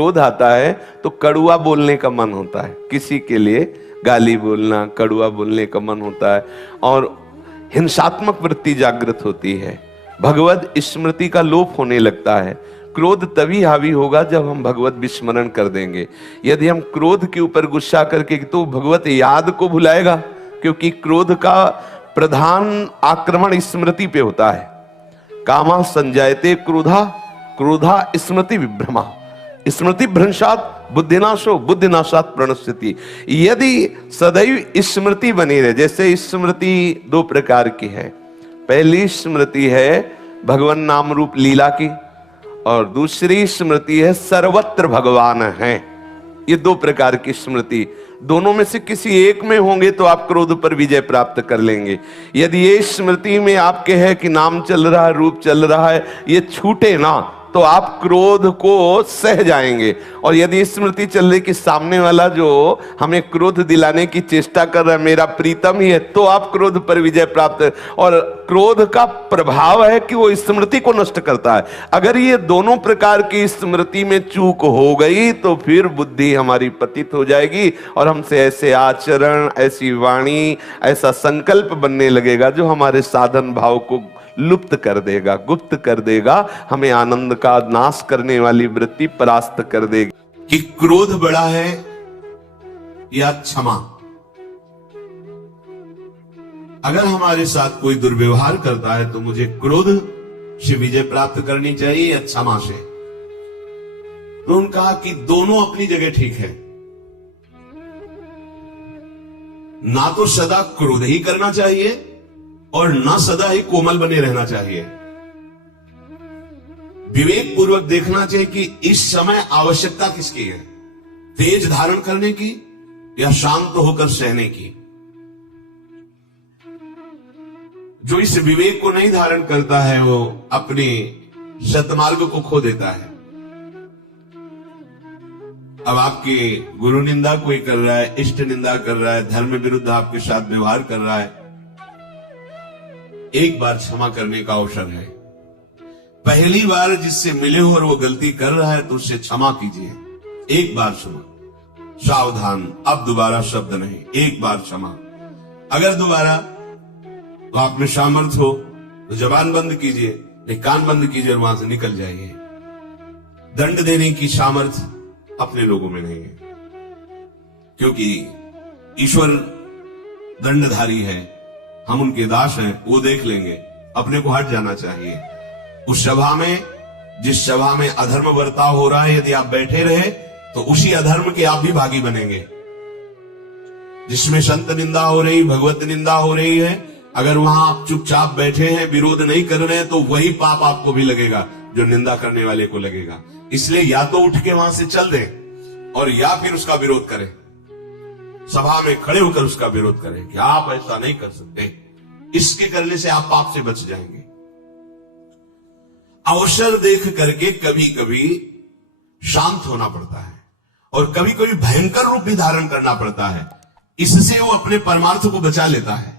क्रोध आता है तो कड़ुआ बोलने का मन होता है, किसी के लिए गाली बोलना, कड़ुआ बोलने का मन होता है और हिंसात्मक वृत्ति जागृत होती है। भगवत स्मृति का लोप होने लगता है। क्रोध तभी हावी होगा जब हम भगवत विस्मरण कर देंगे। यदि हम क्रोध के ऊपर गुस्सा करके तो भगवत याद को भुलाएगा, क्योंकि क्रोध का प्रधान आक्रमण स्मृति पे होता है। कामा संजायते क्रोधा, क्रोधा स्मृति विभ्रमा, स्मृति भ्रंशात बुद्धिनाशो, बुद्धिनाशात प्रणश्यति। यदि सदैव स्मृति बनी रहे, जैसे स्मृति दो प्रकार की है। पहली स्मृति है भगवान नाम रूप लीला की और दूसरी स्मृति है सर्वत्र भगवान है। ये दो प्रकार की स्मृति, दोनों में से किसी एक में होंगे तो आप क्रोध पर विजय प्राप्त कर लेंगे। यदि ये स्मृति में आपके है कि नाम चल रहा है, रूप चल रहा है, ये छूटे ना तो आप क्रोध को सह जाएंगे। और यदि स्मृति चल रही कि सामने वाला जो हमें क्रोध दिलाने की चेष्टा कर रहा है मेरा प्रीतम ही है, तो आप क्रोध पर विजय प्राप्त। और क्रोध का प्रभाव है कि वो स्मृति को नष्ट करता है। अगर ये दोनों प्रकार की स्मृति में चूक हो गई तो फिर बुद्धि हमारी पतित हो जाएगी और हमसे ऐसे आचरण, ऐसी वाणी, ऐसा संकल्प बनने लगेगा जो हमारे साधन भाव को लुप्त कर देगा, गुप्त कर देगा, हमें आनंद का नाश करने वाली वृत्ति परास्त कर देगी। कि क्रोध बड़ा है या क्षमा। अगर हमारे साथ कोई दुर्व्यवहार करता है तो मुझे क्रोध से विजय प्राप्त करनी चाहिए या क्षमा से। तो उन्होंने कहा कि दोनों अपनी जगह ठीक है। ना तो सदा क्रोध ही करना चाहिए और ना सदा ही कोमल बने रहना चाहिए। विवेक पूर्वक देखना चाहिए कि इस समय आवश्यकता किसकी है, तेज धारण करने की या शांत होकर सहने की। जो इस विवेक को नहीं धारण करता है वो अपने सतमार्ग को खो देता है। अब आपके गुरु निंदा कोई कर रहा है, इष्ट निंदा कर रहा है, धर्म विरुद्ध आपके साथ व्यवहार कर रहा है, एक बार क्षमा करने का अवसर है। पहली बार जिससे मिले हो और वो गलती कर रहा है तो उससे क्षमा कीजिए। एक बार क्षमा, सावधान, अब दोबारा शब्द नहीं, एक बार क्षमा। अगर दोबारा तो आप में सामर्थ्य हो तो जबान बंद कीजिए, नहीं कान बंद कीजिए और वहां से निकल जाइए। दंड देने की सामर्थ्य अपने लोगों में नहीं है, क्योंकि ईश्वर दंडधारी है, हम उनके दास हैं, वो देख लेंगे। अपने को हट जाना चाहिए। उस सभा में, जिस सभा में अधर्म बर्ताव हो रहा है, यदि आप बैठे रहे तो उसी अधर्म के आप भी भागी बनेंगे। जिसमें संत निंदा हो रही, भगवत निंदा हो रही है, अगर वहां आप चुपचाप बैठे हैं, विरोध नहीं कर रहे हैं, तो वही पाप आपको भी लगेगा जो निंदा करने वाले को लगेगा। इसलिए या तो उठ के वहां से चल दें और या फिर उसका विरोध करें, सभा में खड़े होकर उसका विरोध करें कि आप ऐसा नहीं कर सकते। इसके करने से आप पाप से बच जाएंगे। अवसर देख करके कभी कभी शांत होना पड़ता है और कभी कभी भयंकर रूप भी धारण करना पड़ता है। इससे वो अपने परमार्थ को बचा लेता है।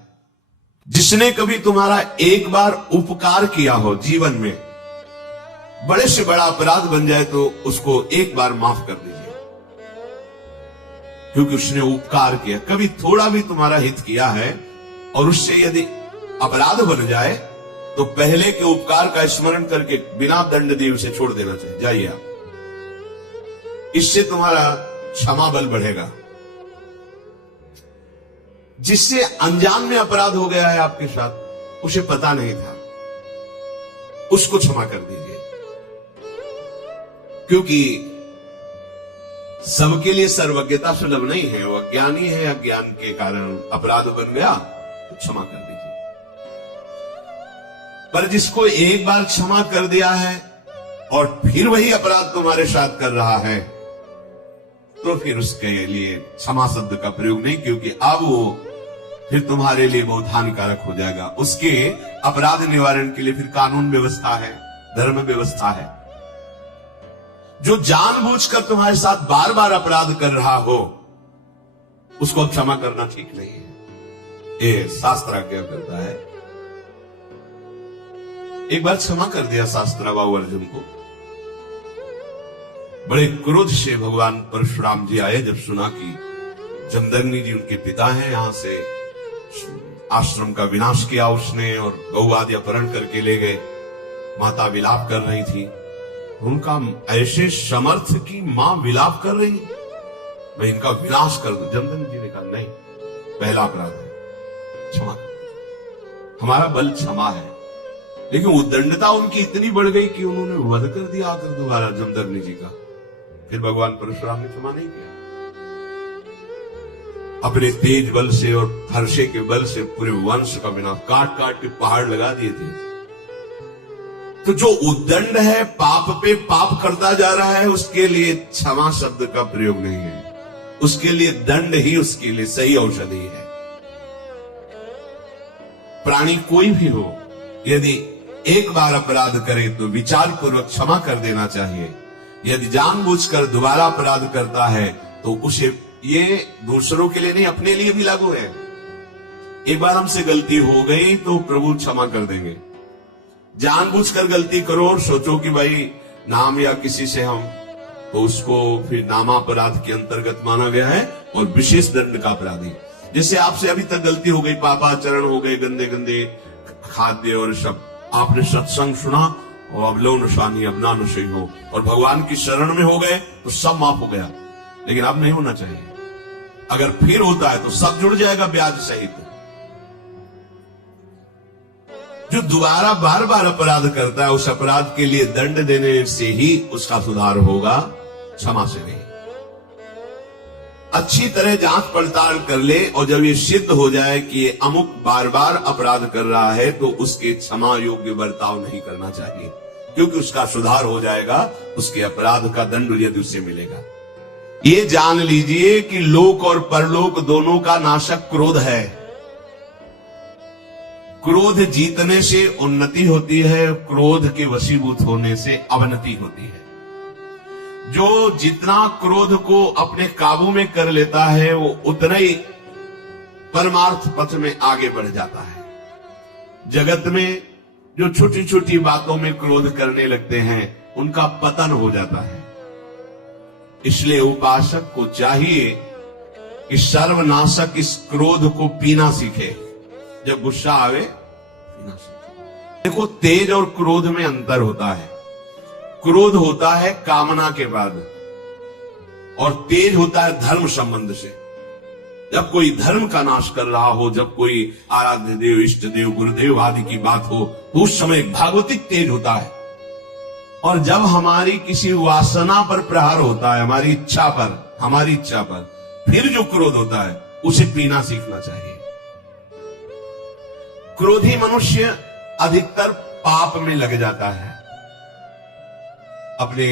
जिसने कभी तुम्हारा एक बार उपकार किया हो जीवन में, बड़े से बड़ा अपराध बन जाए तो उसको एक बार माफ कर दीजिए, क्योंकि उसने उपकार किया। कभी थोड़ा भी तुम्हारा हित किया है और उससे यदि अपराध बन जाए तो पहले के उपकार का स्मरण करके बिना दंड दिए उसे छोड़ देना चाहिए। जाइए आप, इससे तुम्हारा क्षमा बल बढ़ेगा। जिससे अनजान में अपराध हो गया है आपके साथ, उसे पता नहीं था, उसको क्षमा कर दीजिए। क्योंकि सबके लिए सर्वज्ञता सुलभ नहीं है। वो अज्ञानी है, अज्ञान के कारण अपराध बन गया तो क्षमा कर दीजिए। पर जिसको एक बार क्षमा कर दिया है और फिर वही अपराध तुम्हारे साथ कर रहा है, तो फिर उसके लिए क्षमा शब्द का प्रयोग नहीं, क्योंकि अब वो फिर तुम्हारे लिए बहुत हानिकारक हो जाएगा। उसके अपराध निवारण के लिए फिर कानून व्यवस्था है, धर्म व्यवस्था है। जो जानबूझकर तुम्हारे साथ बार बार अपराध कर रहा हो, उसको क्षमा करना ठीक नहीं है। ये शास्त्र आज्ञा करता है। एक बार क्षमा कर दिया शास्त्र बाबू अर्जुन को, बड़े क्रोध से भगवान परशुराम जी आए जब सुना कि जमदग्नि जी उनके पिता हैं, यहां से आश्रम का विनाश किया उसने और गौ आदि अपहरण करके ले गए। माता विलाप कर रही थी, उनका ऐसे समर्थ की मां विलाप कर रही, मैं इनका विनाश कर दूं। जमदग्नि जी ने कहा नहीं, पहला अपराध है, क्षमा कर, हमारा बल क्षमा है। लेकिन उद्दंडता उनकी इतनी बढ़ गई कि उन्होंने वध कर दिया आकर दोबारा जमदग्नि जी का। फिर भगवान परशुराम ने क्षमा नहीं किया, अपने तेज बल से और फरसे के बल से पूरे वंश का विनाश, काट काट के पहाड़ लगा दिए थे। तो जो उद्दंड है, पाप पे पाप करता जा रहा है, उसके लिए क्षमा शब्द का प्रयोग नहीं है, उसके लिए दंड ही उसके लिए सही औषधि है। प्राणी कोई भी हो, यदि एक बार अपराध करे तो विचार पूर्वक क्षमा कर देना चाहिए। यदि जानबूझकर दोबारा अपराध करता है तो उसे, ये दूसरों के लिए नहीं अपने लिए भी लागू है। एक बार हमसे गलती हो गई तो प्रभु क्षमा कर देंगे। जानबूझकर गलती करो और सोचो कि भाई नाम या किसी से हम, तो उसको फिर नामापराध के अंतर्गत माना गया है और विशेष दंड का अपराधी। जैसे आपसे अभी तक गलती हो गई, पापाचरण हो गए, गंदे गंदे खाद्य और सब, आपने सत्संग सुना और अब लो नशानी अब ना नशे हो और भगवान की शरण में हो गए तो सब माफ हो गया। लेकिन अब नहीं होना चाहिए। अगर फिर होता है तो सब जुड़ जाएगा ब्याज सहित। जो दोबारा बार बार अपराध करता है, उस अपराध के लिए दंड देने से ही उसका सुधार होगा, क्षमा से नहीं। अच्छी तरह जांच पड़ताल कर ले और जब ये सिद्ध हो जाए कि ये अमुक बार बार अपराध कर रहा है तो उसके क्षमा योग्य बर्ताव नहीं करना चाहिए, क्योंकि उसका सुधार हो जाएगा, उसके अपराध का दंड यदि उससे मिलेगा। ये जान लीजिए कि लोक और परलोक दोनों का नाशक क्रोध है। क्रोध जीतने से उन्नति होती है, क्रोध के वशीभूत होने से अवनति होती है। जो जितना क्रोध को अपने काबू में कर लेता है वो उतना ही परमार्थ पथ में आगे बढ़ जाता है। जगत में जो छोटी छोटी बातों में क्रोध करने लगते हैं उनका पतन हो जाता है। इसलिए उपासक को चाहिए कि सर्वनाशक इस क्रोध को पीना सीखे। जब गुस्सा आवे पीना सीखे। देखो, तेज और क्रोध में अंतर होता है। क्रोध होता है कामना के बाद और तेज होता है धर्म संबंध से। जब कोई धर्म का नाश कर रहा हो, जब कोई आराध्य देव, इष्ट देव, गुरुदेव आदि की बात हो, तो उस समय भागवतिक तेज होता है। और जब हमारी किसी वासना पर प्रहार होता है, हमारी इच्छा पर, फिर जो क्रोध होता है उसे पीना सीखना चाहिए। क्रोधी मनुष्य अधिकतर पाप में लग जाता है। अपने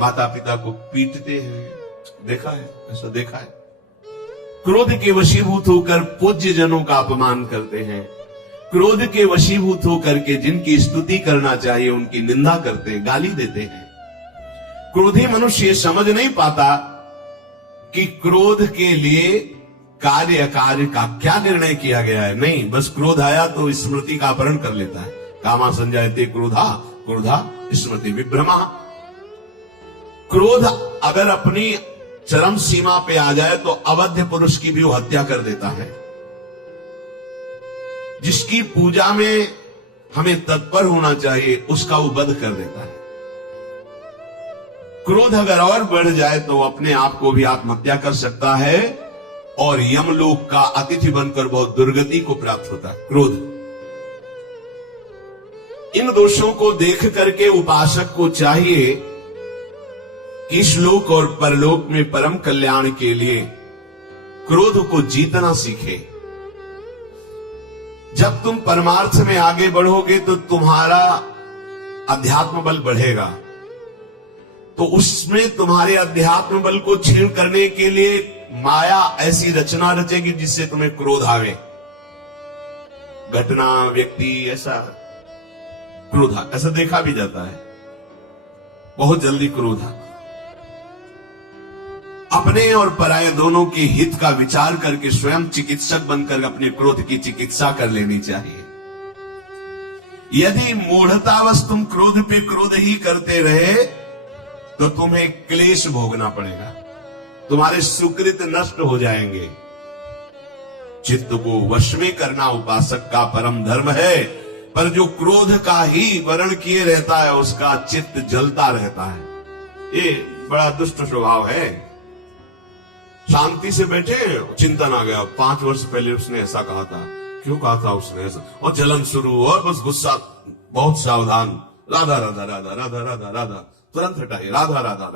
माता पिता को पीटते हैं, देखा है, ऐसा देखा है। क्रोध के वशीभूत होकर पूज्य जनों का अपमान करते हैं। क्रोध के वशीभूत होकर के जिनकी स्तुति करना चाहिए उनकी निंदा करते हैं, गाली देते हैं। क्रोधी मनुष्य समझ नहीं पाता कि क्रोध के लिए कार्य अकार्य का क्या निर्णय किया गया है। नहीं, बस क्रोध आया तो स्मृति का अपहरण कर लेता है। कामा संजायते क्रोधा, क्रोधा स्मृति विभ्रमा। क्रोध अगर अपनी चरम सीमा पे आ जाए तो अवध्य पुरुष की भी वो हत्या कर देता है। जिसकी पूजा में हमें तत्पर होना चाहिए उसका वो वध कर देता है। क्रोध अगर और बढ़ जाए तो अपने आप को भी आत्महत्या कर सकता है और यमलोक का अतिथि बनकर बहुत दुर्गति को प्राप्त होता है। क्रोध, इन दोषों को देख करके उपासक को चाहिए कि इस लोक और परलोक में परम कल्याण के लिए क्रोध को जीतना सीखे। जब तुम परमार्थ में आगे बढ़ोगे तो तुम्हारा अध्यात्म बल बढ़ेगा, तो उसमें तुम्हारे अध्यात्म बल को क्षीण करने के लिए माया ऐसी रचना रचेगी जिससे तुम्हें क्रोध आवे। घटना, व्यक्ति, ऐसा क्रोध, ऐसा देखा भी जाता है, बहुत जल्दी क्रोध आता। अपने और पराये दोनों के हित का विचार करके स्वयं चिकित्सक बनकर अपने क्रोध की चिकित्सा कर लेनी चाहिए। यदि मूढ़तावश तुम क्रोध पे क्रोध ही करते रहे तो तुम्हें क्लेश भोगना पड़ेगा, तुम्हारे सुकृत नष्ट हो जाएंगे। चित्त को वश में करना उपासक का परम धर्म है, पर जो क्रोध का ही वर्ण किए रहता है उसका चित्त जलता रहता है। ये बड़ा दुष्ट स्वभाव है। शांति से बैठे, चिंतन आ गया, 5 वर्ष पहले उसने ऐसा कहा था, क्यों कहा था उसने ऐसा, और जलन शुरू, और बस गुस्सा, बहुत सावधान, राधा राधा राधा राधा राधा राधा, तुरंत हटाइए, राधा राधा राधा।